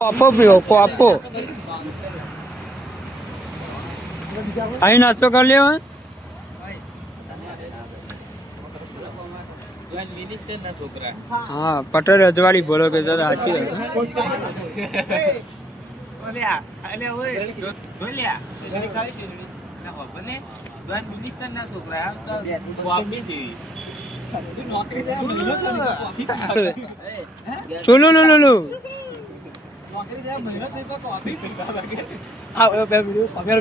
કોપો પીવો કોપો. અહીં નાસ્તો કરી લેવો. હા પટેલ રજવાડી બોલો કે સાચી સુલું લુલું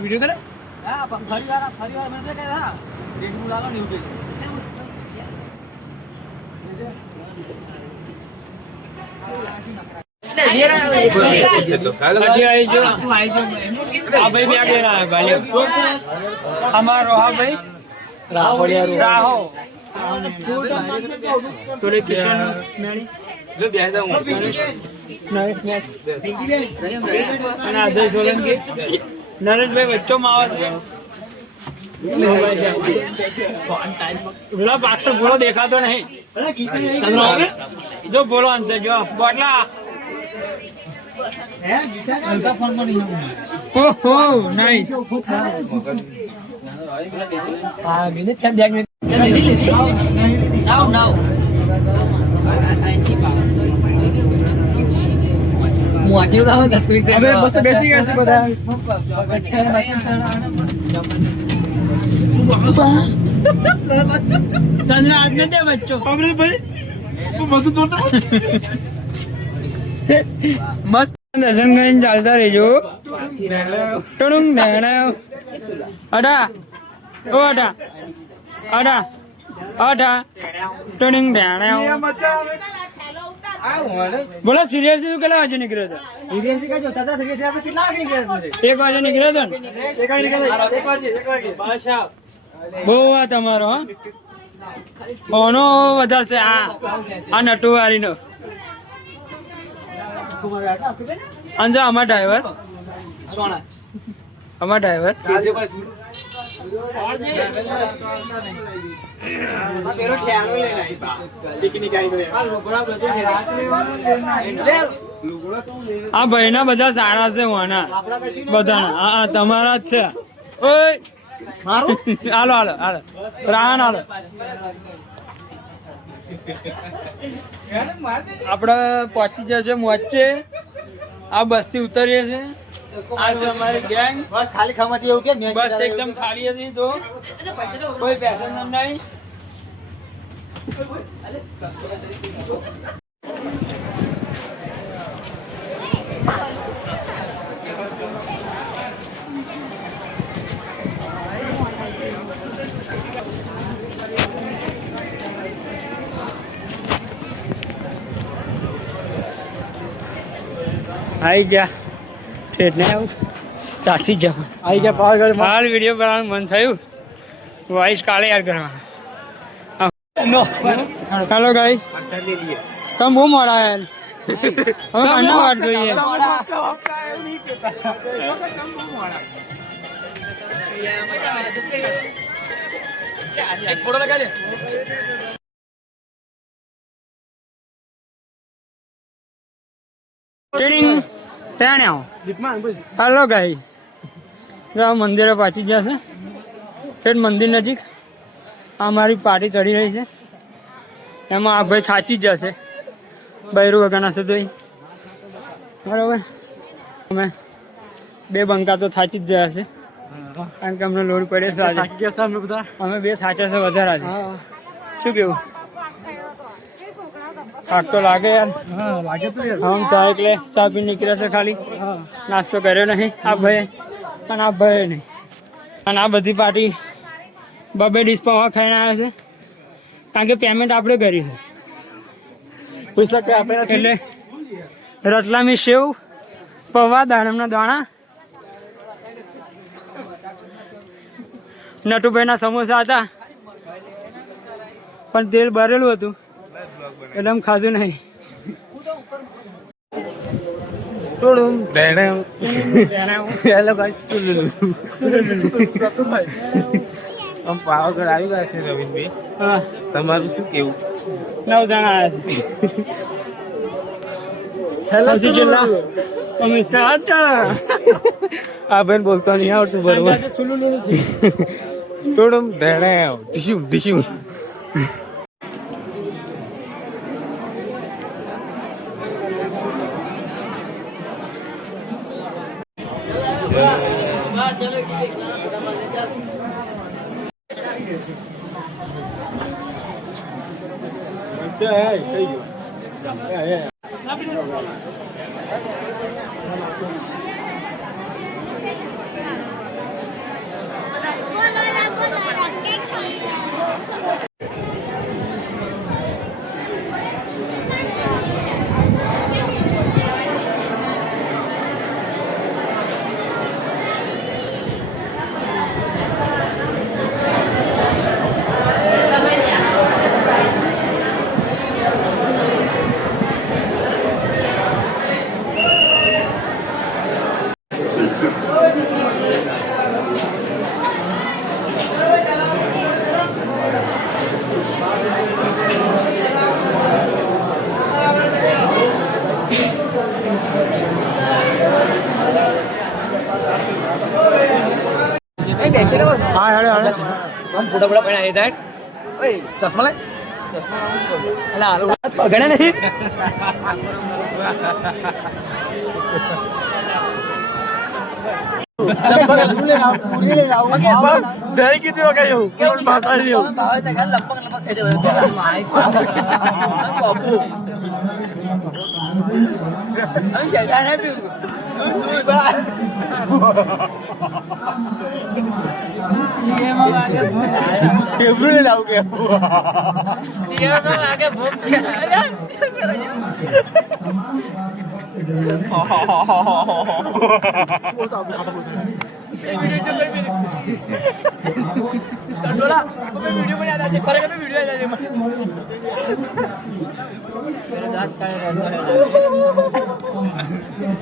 વિડીયો કરે અમારો હા ભાઈ રાહો થોડી કિશન સોલંકી નરેશભાઈ વચ્ચોમાં આવે છે પાછળ બોલો દેખાતો નહીં જો બોલો અંતર જો બોટલા નાઈસ બેસી ગયા છે બધા चंद्र आज में दे बच्चों अमृत भाई બધું ચોટા મસ્ત દર્શન કરીને ચાલતા રહેજો. ટણુંગ ડાણા અડા ઓ અડા અડા અડા ટણુંગ ડાણા. બોલો સિરિયસ તું કેટલા વાગે નીકળ્યો હતો? સિરિયસ કા જોતા હતા સિરિયસ આપણે કેટલા વાગે નીકળ્યા હતા? 1 વાગે નીકળ્યો હતો ને? 1 વાગે નીકળ્યા 1 વાગે બસ આવ બહુ આ તમારો ઓનો વધારે છે આ નટુવારી નો અંજો અમાર ડ્રાઈવર સોના અમાર ડ્રાઈવર આ ભાઈ ના બધા સારા છે વાના બધા હા તમારા જ છે. ઓય હાલો હાલો હાલો રાહન હાલો આપડે પહોંચી જશે મોચે. આ બસ થી ઉતરીએ છે. આ છે અમારી ગેંગ. બસ ખાલી ખામાંથી એવું કે બસ એકદમ ખાલી હતી તો કોઈ પેસેન્જર નહીં. आई जा ट्रेन ने तासी जा આવી ગયા પાવાગઢ हाल वीडियो बनाने मन थયું वॉइस काले यार करवा नो हेलो गाइस तुम वो मोड़ा यार हम अन्ना वाट જોઈએ એક ફોટો લગા દે ટ્રેનિંગ પ્રાણ્યાઓ હેલો ગાઈસ જો મંદિરે પહોંચી ગયા છે. ઠેઠ મંદિર નજીક અમારી પાર્ટી ચડી રહી છે. એમાં આ ભાઈ થાચી જ જશે બૈરું વગરના છે તો બરાબર. અમે 2 બંકા તો થાચી જ ગયા છે કારણ કે અમને લોડ પડે છે આજે. થાકી ગયા છે અમે બધા. અમે 2 થાચ્યા છે વધારે આજે. શું કેવું થાક તો લાગે યાર. હા લાગે તો યાર. हम चाय के लिए चाय पी निकले છે ખાલી નાસ્તો કર્યો નહીં આ ભાઈ અને આ ભાઈ નહીં. અને આ બધી પાર્ટી 2 ડીશ પૌવા ખાઈને આવ્યા છે કારણ કે પેમેન્ટ આપણે કરી છે પૈસા કે આપણે એટલે રતલામી સેવ પૌવા દાડમના દાણા નટુભાઈના સમોસા હતા પણ તેલ ભરેલું હતું એટલે આમ ખાધું નહીં. હેલો ગાઈસ આમ પાવાગઢ આવી ગયા છે રવિનભાઈ. હા તમારું શું કેવું? 9 જણા આવ્યા છે. હસી ચિલ્લા અમે સાત આ બેન બોલતો નહીં આવડતું બરોબર થોડું ધેણે ટીશ્યુ ટીશ્યુ હા હેડે હેડે ફોટા ફોટા પડી જાય ચશ્મા લે ગણ્યા નહીં dari gitu ya kayak yang bakal dia kan lempeng kayak anh jangan happy dia boleh tahu dia memang agak bokeh video में आना चाहिए पर कभी वीडियो आ जाए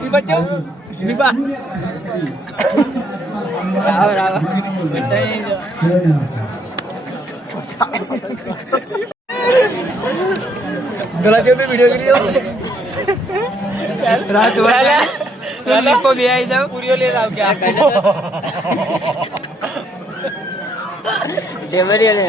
ये बच्चों निभा राव राव गला जो भी वीडियो के लिए रात वाला तुम को भी आई जाओ पूरी ले रहा क्या करना डेमरी ले